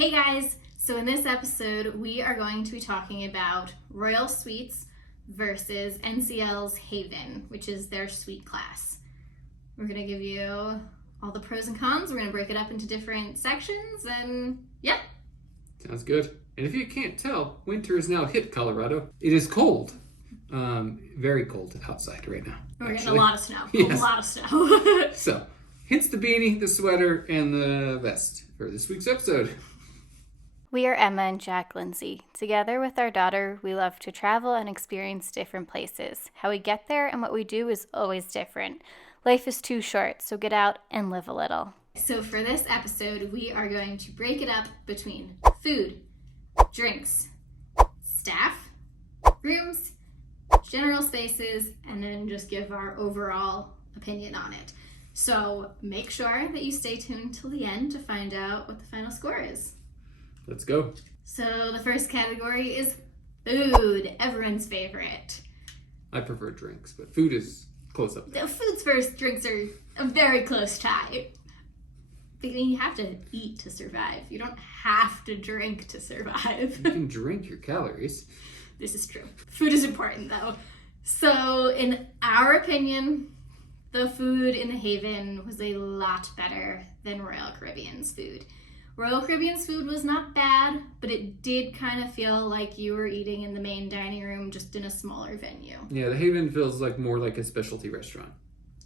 Hey guys! So in this episode, we are going to be talking about Royal Suites versus NCL's Haven, which is their suite class. We're going to give you all the pros and cons. We're going to break it up into different sections and yeah. Sounds good. And if you can't tell, winter has now hit Colorado. It is cold. Very cold outside right now. We're getting a lot of snow. Yes. A lot of snow. So, hence the beanie, the sweater, and the vest for this week's episode. We are Emma and Jack Lindsay. Together with our daughter, we love to travel and experience different places. How we get there and what we do is always different. Life is too short, so get out and live a little. So for this episode, we are going to break it up between food, drinks, staff, rooms, general spaces, and then just give our overall opinion on it. So make sure that you stay tuned till the end to find out what the final score is. Let's go. So the first category is food, everyone's favorite. I prefer drinks, but food is close up there. The food's first, drinks are a very close tie. But you have to eat to survive. You don't have to drink to survive. You can drink your calories. This is true. Food is important though. So in our opinion, the food in the Haven was a lot better than Royal Caribbean's food. Royal Caribbean's food was not bad, but it did kind of feel like you were eating in the main dining room, just in a smaller venue. Yeah, the Haven feels like more like a specialty restaurant.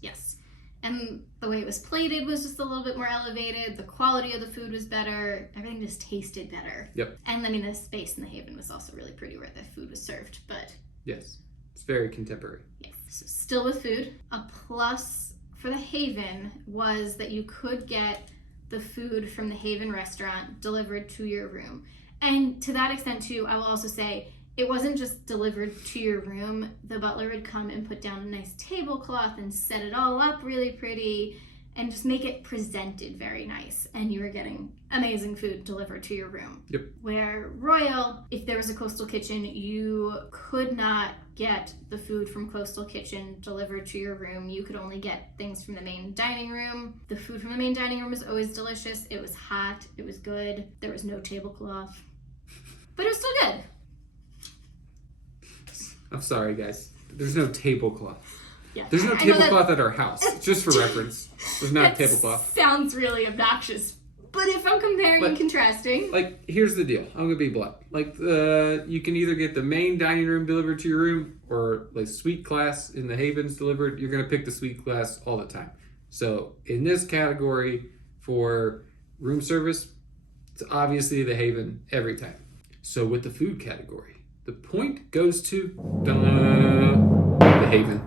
Yes. And the way it was plated was just a little bit more elevated. The quality of the food was better. Everything just tasted better. Yep. And I mean, the space in the Haven was also really pretty where the food was served, but... Yes. It's very contemporary. Yes. So still with food. A plus for the Haven was that you could get the food from the Haven restaurant delivered to your room. And to that extent too, I will also say, it wasn't just delivered to your room. The butler would come and put down a nice tablecloth and set it all up really pretty and just make it presented very nice. And you were getting amazing food delivered to your room. Yep. Where Royal, if there was a Coastal Kitchen, you could not get the food from Coastal Kitchen delivered to your room. You could only get things from the main dining room. The food from the main dining room was always delicious. It was hot. It was good. There was no tablecloth. But it was still good. I'm sorry, guys. There's no tablecloth. Yeah. There's no tablecloth at our house. Just for reference. There's not a tablecloth. Sounds really obnoxious. But if I'm comparing and contrasting... Here's the deal. I'm going to be blunt. You can either get the main dining room delivered to your room or suite class in the Havens delivered. You're going to pick the suite class all the time. So in this category for room service, it's obviously the Haven every time. So with the food category, the point goes to the Haven.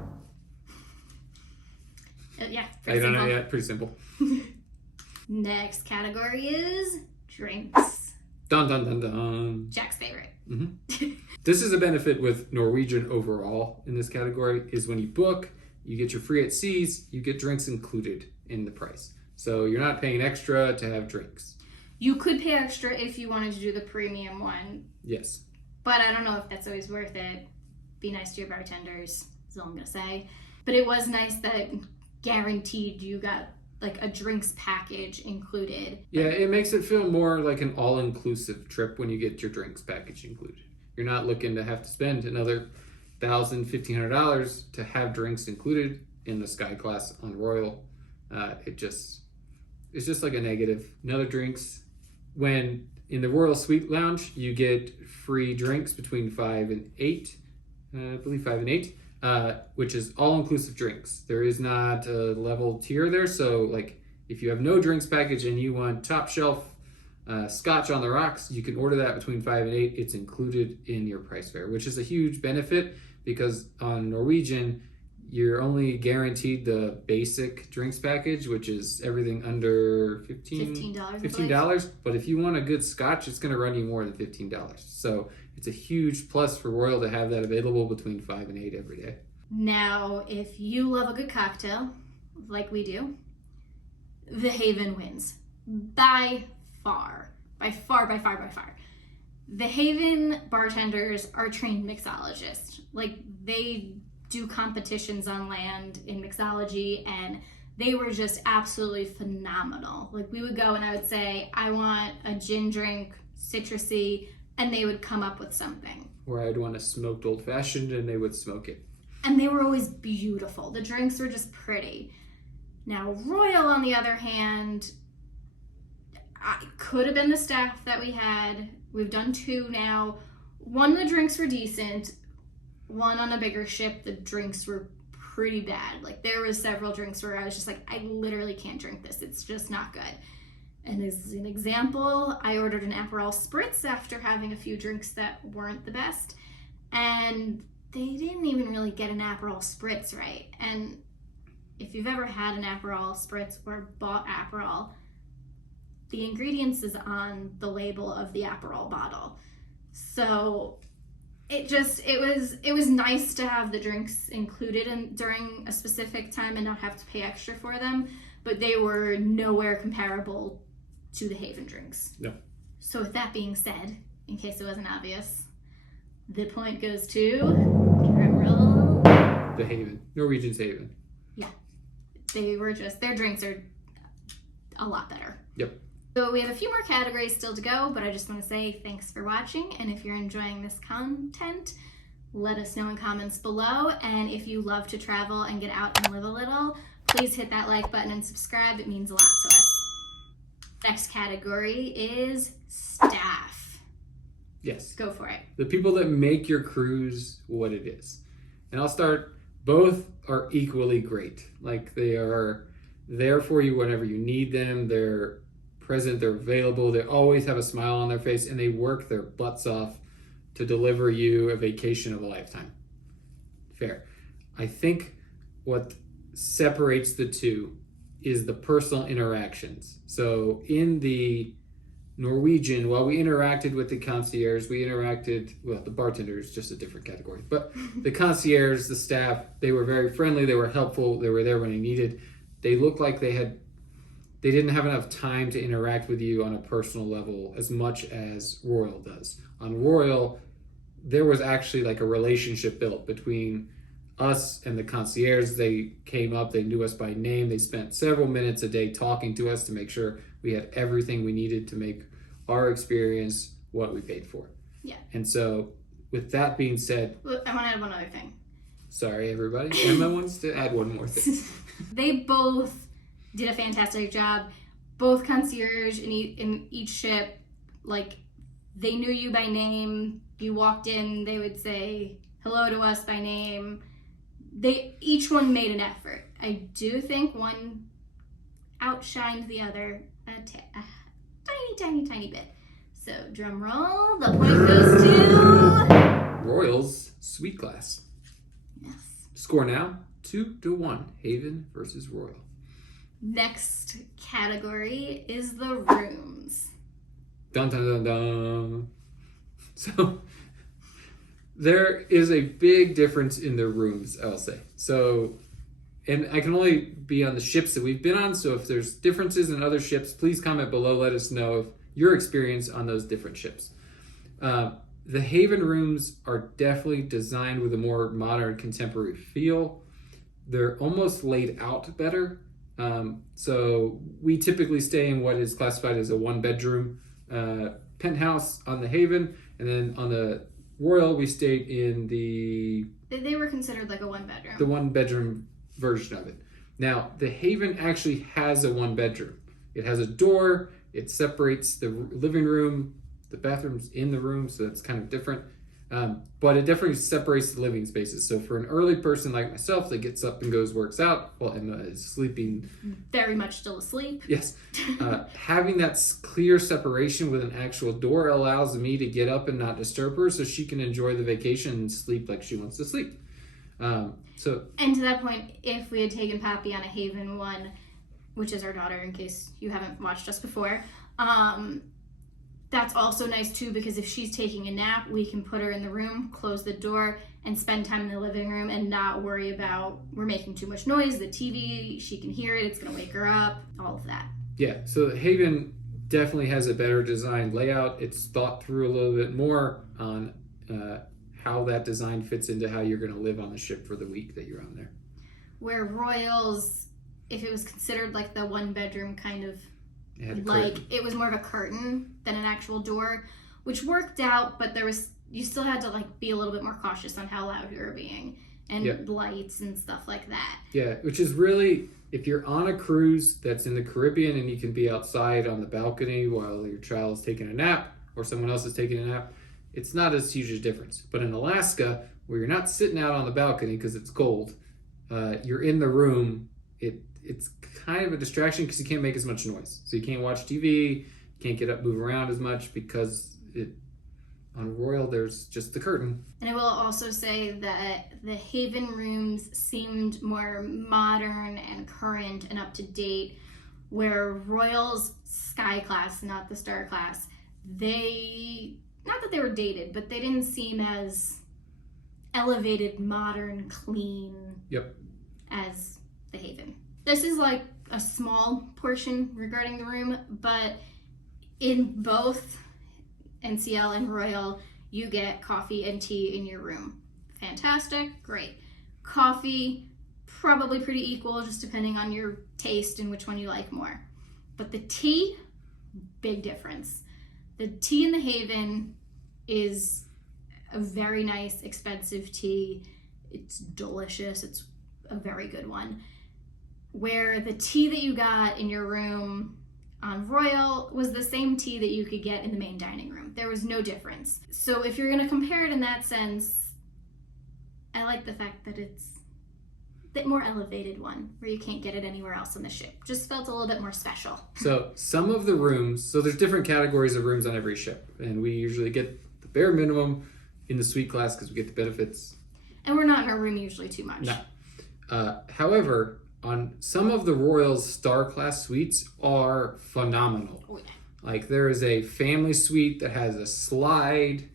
Yeah, I don't know yet. Pretty simple. Next category is drinks. Dun dun dun dun. Jack's favorite. Mm-hmm. This is a benefit with Norwegian overall in this category is when you book, you get your free at seas, you get drinks included in the price. So you're not paying extra to have drinks. You could pay extra if you wanted to do the premium one. Yes. But I don't know if that's always worth it. Be nice to your bartenders, is all I'm going to say. But it was nice that guaranteed you got a drinks package included. Yeah, it makes it feel more like an all-inclusive trip when you get your drinks package included. You're not looking to have to spend another $1,000, $1,500 to have drinks included in the Sky class on Royal. It's just like a negative. Another drinks. When in the Royal Suite Lounge, you get free drinks between 5 and 8. I believe 5 and 8. Which is all-inclusive drinks. There is not a level tier there, so if you have no drinks package and you want top shelf scotch on the rocks, you can order that between 5 and 8. It's included in your price fare, which is a huge benefit because on Norwegian, you're only guaranteed the basic drinks package, which is everything under $15. But if you want a good scotch, it's going to run you more than $15. So it's a huge plus for Royal to have that available between 5 and 8 every day. Now, if you love a good cocktail, like we do, the Haven wins. By far. The Haven bartenders are trained mixologists. They do competitions on land in mixology, and they were just absolutely phenomenal. Like, we would go and I would say, I want a gin drink, citrusy, and they would come up with something. Or I'd want a smoked old fashioned, and they would smoke it. And they were always beautiful. The drinks were just pretty. Now, Royal, on the other hand, could have been the staff that we had. We've done 2 now. One, the drinks were decent. One, on a bigger ship, the drinks were pretty bad. Like, there was several drinks where I was just like, I literally can't drink this. It's just not good. And as an example, I ordered an Aperol Spritz after having a few drinks that weren't the best. And they didn't even really get an Aperol Spritz right. And if you've ever had an Aperol Spritz or bought Aperol, the ingredients is on the label of the Aperol bottle. So it was nice to have the drinks included during a specific time and not have to pay extra for them, but they were nowhere comparable to the Haven drinks. No. So with that being said, in case it wasn't obvious, the point goes to drumroll. The Haven. Norwegian's Haven. Yeah. Their drinks are a lot better. Yep. So we have a few more categories still to go, but I just want to say thanks for watching, and if you're enjoying this content, let us know in comments below, and if you love to travel and get out and live a little, please hit that like button and subscribe. It means a lot to us. Next category is staff. Yes. Go for it. The people that make your cruise what it is. And I'll start, both are equally great. Like, they are there for you whenever you need them. They're present, they're available, they always have a smile on their face, and they work their butts off to deliver you a vacation of a lifetime. Fair. I think what separates the two is the personal interactions. So in the Norwegian, while we interacted with the concierge, the bartender is just a different category, but the concierge, the staff, they were very friendly, they were helpful, they were there when you needed. They looked like they didn't have enough time to interact with you on a personal level as much as Royal does. On Royal, there was actually like a relationship built between us and the concierge. They came up, they knew us by name, they spent several minutes a day talking to us to make sure we had everything we needed to make our experience what we paid for. Yeah. And so, with that being said... I want to add one other thing. Sorry, everybody. Emma wants to add one more thing. They both did a fantastic job. Both concierge in each ship, like, they knew you by name. You walked in, they would say hello to us by name. Each one made an effort. I do think one outshined the other a tiny bit. So drum roll, the point goes to Royal's Sweet Glass. Yes. Score now 2-1, Haven versus Royal. Next category is the rooms. Dun dun dun dun. So there is a big difference in the rooms, I'll say. So, and I can only be on the ships that we've been on, so if there's differences in other ships, please comment below, let us know of your experience on those different ships. The Haven rooms are definitely designed with a more modern, contemporary feel. They're almost laid out better. So we typically stay in what is classified as a one-bedroom penthouse on the Haven, and then on the Royal we stayed in They were considered like a one-bedroom. the one-bedroom version of it. Now the Haven actually has a one-bedroom. It has a door. It separates the living room, the bathroom's in the room, so that's kind of different. But it definitely separates the living spaces. So for an early person like myself that gets up and goes works out while Emma is sleeping, very much still asleep. yes, having that clear separation with an actual door allows me to get up and not disturb her, so she can enjoy the vacation and sleep like she wants to sleep. And to that point, if we had taken Poppy on a Haven one, which is our daughter, in case you haven't watched us before, that's also nice too, because if she's taking a nap, we can put her in the room, close the door, and spend time in the living room and not worry about we're making too much noise, the TV, she can hear it, it's going to wake her up, all of that. yeah, so Haven definitely has a better designed layout. It's thought through a little bit more on how that design fits into how you're going to live on the ship for the week that you're on there. Where Royals if it was considered like the one bedroom kind of, Like it was more of a curtain than an actual door, which worked out, but you still had to like be a little bit more cautious on how loud you were being, and lights and stuff like that. Yeah, which is really, if you're on a cruise that's in the Caribbean and you can be outside on the balcony while your child is taking a nap or someone else is taking a nap, it's not as huge a difference. But in Alaska, where you're not sitting out on the balcony because it's cold, you're in the room, it's kind of a distraction because you can't make as much noise. So you can't watch TV, you can't get up, move around as much because on Royal, there's just the curtain. And I will also say that the Haven rooms seemed more modern and current and up to date, where Royal's Sky Class, not the Star Class, not that they were dated, but they didn't seem as elevated, modern, clean as the Haven. This is like a small portion regarding the room, but in both NCL and Royal, you get coffee and tea in your room. Fantastic, great. Coffee, probably pretty equal, just depending on your taste and which one you like more. But the tea, big difference. The tea in the Haven is a very nice, expensive tea. It's delicious. It's a very good one. Where the tea that you got in your room on Royal was the same tea that you could get in the main dining room. There was no difference. So if you're going to compare it in that sense, I like the fact that it's the more elevated one, where you can't get it anywhere else on the ship. Just felt a little bit more special. So some of the rooms, so there's different categories of rooms on every ship, and we usually get the bare minimum in the suite class because we get the benefits. And we're not in our room usually too much. No. However, on some of the Royal's Star Class suites are phenomenal. Oh, yeah. Like there is a family suite that has a slide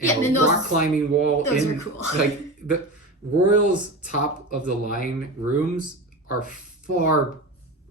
and and a rock climbing wall. Those are cool. Like the Royal's top of the line rooms are far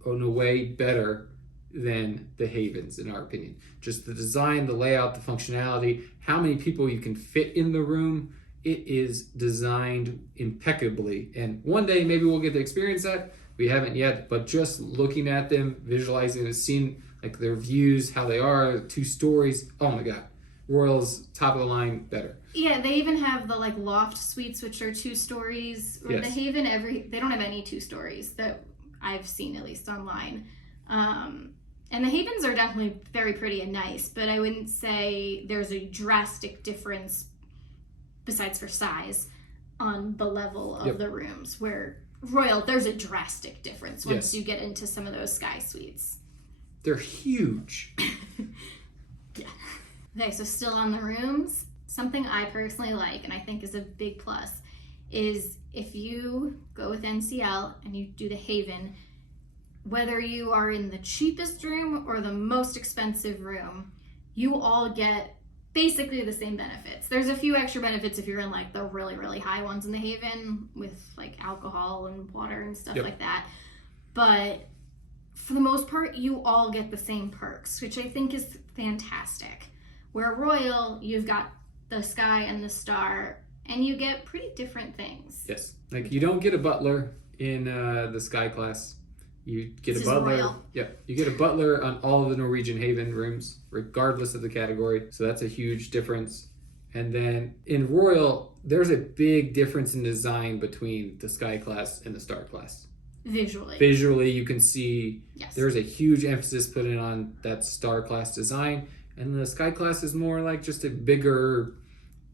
and away better than the Havens, in our opinion. Just the design, the layout, the functionality, how many people you can fit in the room. It is designed impeccably, and one day maybe we'll get to experience that. We haven't yet, but just looking at them, visualizing and seeing like their views, how they are, 2 stories. Oh my God, Royal's top of the line better. Yeah, they even have the like loft suites, which are 2 stories. Or the Haven, they don't have any 2 stories that I've seen, at least online. And the Havens are definitely very pretty and nice, but I wouldn't say there's a drastic difference besides for size on the level of the rooms, where Royal, there's a drastic difference once you get into some of those sky suites. They're huge. Yeah. Okay, so still on the rooms, something I personally like and I think is a big plus is if you go with NCL and you do the Haven, whether you are in the cheapest room or the most expensive room, you all get basically the same benefits. There's a few extra benefits if you're in like the really, really high ones in the Haven with like alcohol and water and stuff like that. But for the most part, you all get the same perks, which I think is fantastic. Where Royal, you've got the Sky and the Star, and you get pretty different things. Yes. Like you don't get a butler in the Sky Class. You get a butler. Royal. Yep. You get a butler on all of the Norwegian Haven rooms, regardless of the category. So that's a huge difference. And then in Royal, there's a big difference in design between the Sky Class and the Star Class. Visually, you can see there's a huge emphasis put in on that Star Class design. And the Sky Class is more like just a bigger...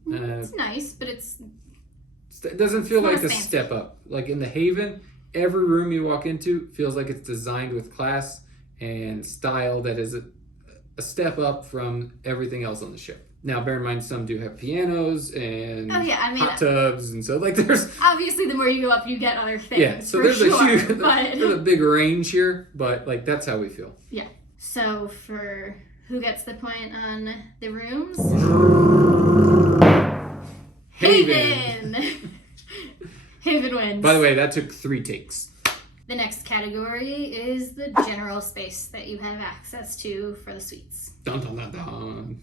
it's nice, but it doesn't feel like a step up. Like in the Haven, every room you walk into feels like it's designed with class and style that is a step up from everything else on the ship. Now, bear in mind, some do have pianos and hot tubs, and so like there's... Obviously, the more you go up, you get other things. Yeah, so there's a big range here, but like that's how we feel. Yeah. So for who gets the point on the rooms? Haven! Haven wins. By the way, that took 3 takes. The next category is the general space that you have access to for the suites. Dun dun dun dun.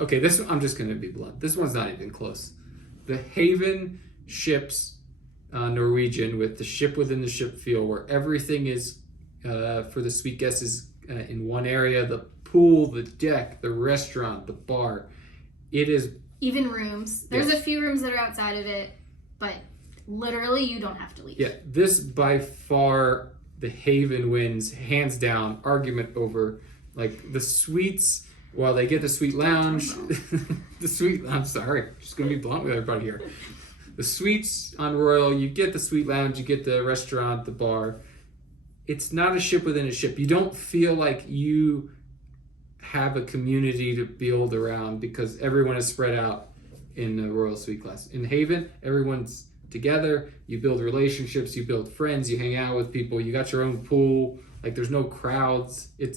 Okay, this one, I'm just going to be blunt. This one's not even close. The Haven ships Norwegian with the ship within the ship feel, where everything is for the suite guests is in one area. The pool, the deck, the restaurant, the bar. It is even rooms. There's a few rooms that are outside of it, but literally you don't have to leave. Yeah, this by far the Haven wins, hands down. Argument over, like, the suites. While they get the suite lounge, I'm sorry, just gonna be blunt with everybody here. The suites on Royal, you get the suite lounge, you get the restaurant, the bar. It's not a ship within a ship. You don't feel like you have a community to build around because everyone is spread out in the Royal Suite class. In Haven, everyone's together. You build relationships, you build friends, you hang out with people. You got your own pool. Like, there's no crowds. It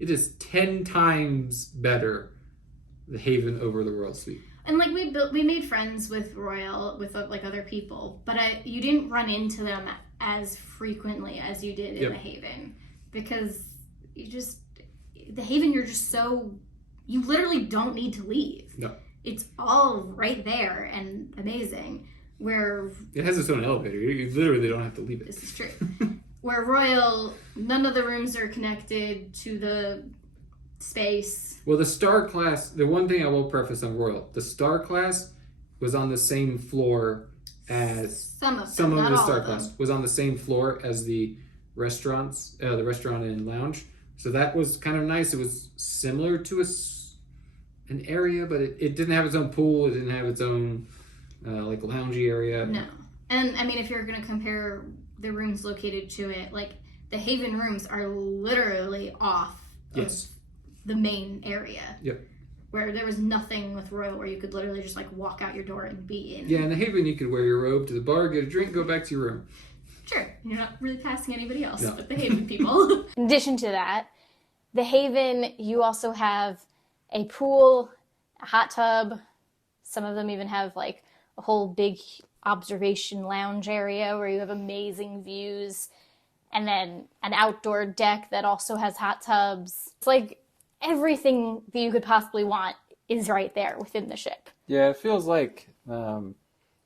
is 10 times better, the Haven over the Royal Suite. And like we made friends with Royal, with like other people, but you didn't run into them as frequently as you did in the Haven, because the Haven, you're just you literally don't need to leave. No. It's all right there and amazing. Where it has its own elevator. You literally don't have to leave it. This is true. Where Royal, none of the rooms are connected to the space. Well, the Star class, the one thing I will preface on Royal, the Star class was on the same floor as some of the Star class was on the same floor as the restaurants, the restaurant and lounge. So that was kind of nice. It was similar to an area, but it didn't have its own pool. It didn't have its own like loungy area. No. And I mean, if you're going to compare the rooms located to it, like the Haven rooms are literally off of the main area. Yep. Where there was nothing with Royal where you could literally just like walk out your door and be in. Yeah, in the Haven you could wear your robe to the bar, get a drink, go back to your room. Sure. You're not really passing anybody else but the Haven people. In addition to that, the Haven, you also have a pool, a hot tub. Some of them even have like a whole big observation lounge area where you have amazing views, and then an outdoor deck that also has hot tubs. It's like everything that you could possibly want is right there within the ship. Yeah, it feels like, or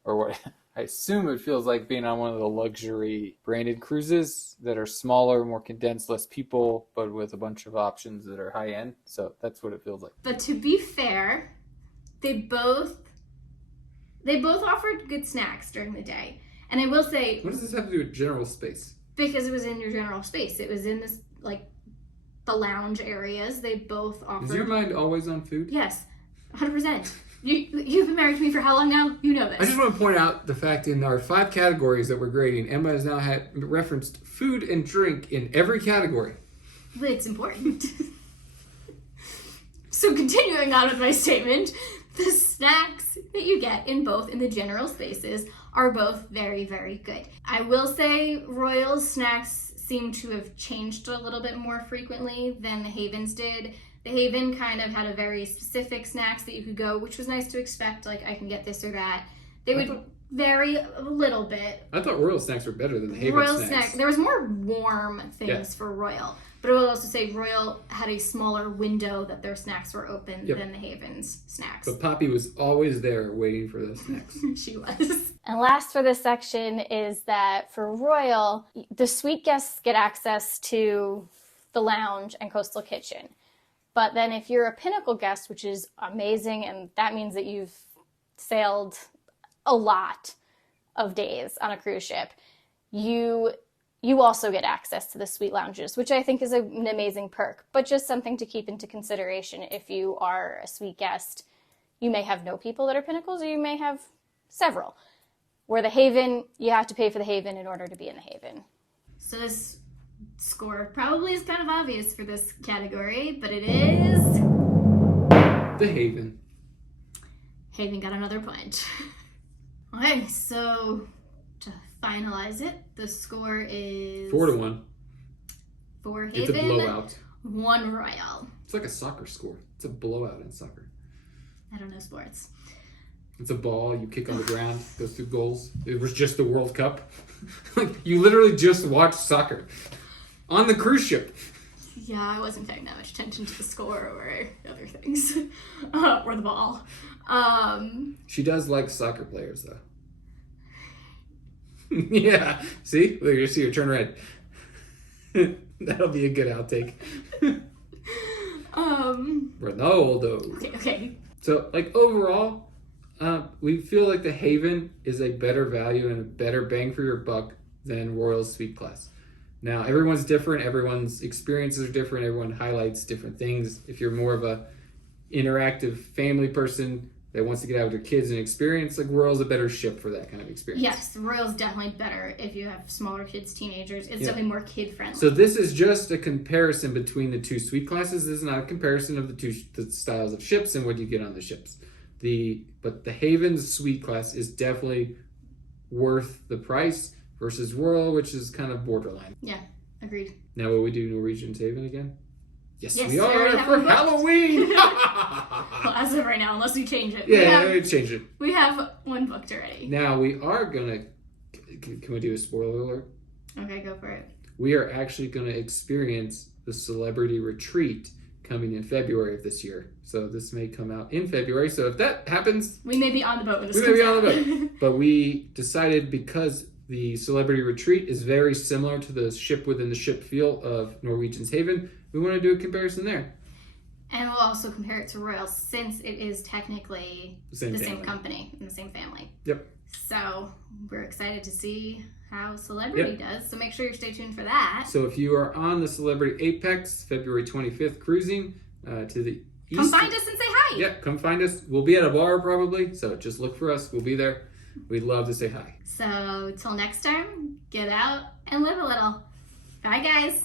what I assume it feels like, being on one of the luxury branded cruises that are smaller, more condensed, less people, but with a bunch of options that are high end. So that's what it feels like. But to be fair, they both offered good snacks during the day. And I will say... What does this have to do with general space? Because it was in your general space. It was in this, like, the lounge areas. They both offered... Is your mind always on food? Yes, 100%. You've been married to me for how long now? You know this. I just want to point out the fact in our 5 categories that we're grading, Emma has now referenced food and drink in every category. It's important. So continuing on with my statement, the snacks that you get in the general spaces are both very, very good. I will say Royal's snacks seem to have changed a little bit more frequently than the Haven's did. The Haven kind of had a very specific snacks that you could go, which was nice to expect, like I can get this or that. They would vary a little bit. I thought Royal snacks were better than the Haven snacks. There was more warm things for Royal. But I will also say Royal had a smaller window that their snacks were open than the Haven's snacks. But Poppy was always there waiting for those snacks. She was. And last for this section is that for Royal, the suite guests get access to the lounge and coastal kitchen. But then if you're a Pinnacle guest, which is amazing, and that means that you've sailed a lot of days on a cruise ship, you also get access to the suite lounges, which I think is an amazing perk, but just something to keep into consideration if you are a suite guest. You may have no people that are Pinnacles, or you may have several. Where the Haven, you have to pay for the Haven in order to be in the Haven. So this score probably is kind of obvious for this category, but it is... The Haven. Haven got another point. Okay, so to finalize it, the score is 4-1. For Haven, It's a blowout. 1 Royal. It's like a soccer score. It's a blowout in soccer. I don't know sports. It's a ball you kick on the ground, goes through goals. It was just the World Cup. Like, you literally just watched soccer on the cruise ship. Yeah, I wasn't paying that much attention to the score or other things. Or the ball. She does like soccer players, though. Yeah. See? Look, you see her turn red. That'll be a good outtake. Ronaldo. Okay. So, like, overall, we feel like the Haven is a better value and a better bang for your buck than Royal Suite Class. Now, everyone's different. Everyone's experiences are different. Everyone highlights different things. If you're more of a interactive family person that wants to get out with their kids and experience, like, Royal's a better ship for that kind of experience. Yes, Royal's definitely better if you have smaller kids, teenagers. It's definitely more kid-friendly. So this is just a comparison between the two suite classes. This is not a comparison of the styles of ships and what you get on the ships. But the Haven's suite class is definitely worth the price versus Royal, which is kind of borderline. Yeah, agreed. Now, will we do Norwegian's Haven again? Yes, we already are have for one booked. Halloween. Well, as of right now, unless we change it. Yeah, we change it. We have one booked already. Now we are gonna. Can we do a spoiler alert? Okay, go for it. We are actually gonna experience the celebrity retreat coming in February of this year. So this may come out in February. So if that happens, we may be on the boat when this comes out. We may be on the boat. But we decided, because the celebrity retreat is very similar to the ship within the ship feel of Norwegian's Haven, we want to do a comparison there. And we'll also compare it to Royal, since it is technically the same company and the same family. Yep. So we're excited to see how Celebrity does. So make sure you stay tuned for that. So if you are on the Celebrity Apex, February 25th, cruising to the east. Come find us and say hi. Yeah, come find us. We'll be at a bar probably, so just look for us. We'll be there. We'd love to say hi. So till next time, get out and live a little. Bye, guys.